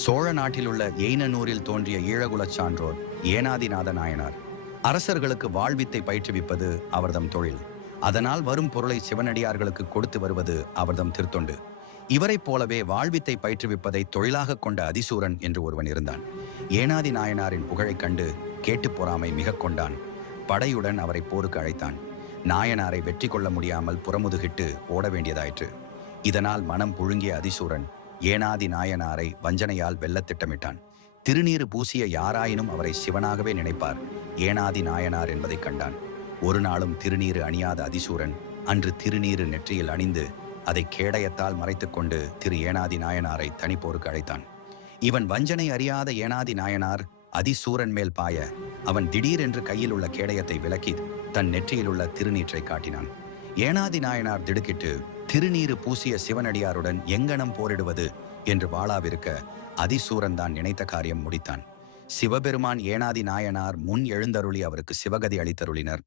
சோழ நாட்டிலுள்ள எய்னனூரில் தோன்றிய ஈழகுலச் சான்றோர் ஏனாதிநாத நாயனார். அரசர்களுக்கு வாழ்வித்தை பயிற்றுவிப்பது அவர்தம் தொழில். அதனால் வரும் பொருளை சிவனடியார்களுக்கு கொடுத்து வருவது அவர்தம் திருத்தொண்டு. இவரைப் போலவே வாழ்வித்தை பயிற்றுவிப்பதை தொழிலாக கொண்ட அதிசூரன் என்று ஒருவன் இருந்தான். ஏனாதி நாயனாரின் புகழைக் கண்டு கேட்டுப் பொறாமை மிகக் கொண்டான். படையுடன் அவரை போருக்கு அழைத்தான். நாயனாரை வெற்றி கொள்ள முடியாமல் புறமுதுகிட்டு ஓட வேண்டியதாயிற்று இதனால் மனம் புழுங்கிய அதிசூரன் ஏனாதி நாயனாரை வஞ்சனையால் வெல்லத் திட்டமிட்டான். திருநீறு பூசிய யாராயினும் அவரை சிவனாகவே நினைப்பார். ஏனாதி நாயனார் என்பதைக் கண்டான். ஒரு நாளும் திருநீறு அணியாத அதிசூரன் அன்று திருநீறு நெற்றியில் அணிந்து அதை கேடயத்தால் மறைத்துக்கொண்டு திரு ஏனாதி நாயனாரை தனிப்போருக்கு அழைத்தான். இவன் வஞ்சனை அறியாத ஏனாதி நாயனார் அதிசூரன் மேல் பாய அவன் திடீரென்று கையில் உள்ள கேடயத்தை விலக்கி தன் நெற்றியில் உள்ள திருநீற்றை காட்டினான். ஏனாதி நாயனார் திடுக்கிட்டு திருநீறு பூசிய சிவனடியாருடன் எங்கனம் போரிடுவது என்று வாளாவிருக்க அதிசூரன் தான் நினைத்த காரியம் முடித்தான். சிவபெருமான் ஏனாதி நாயனார் முன் எழுந்தருளி அவருக்கு சிவகதி அளித்தருளினர்.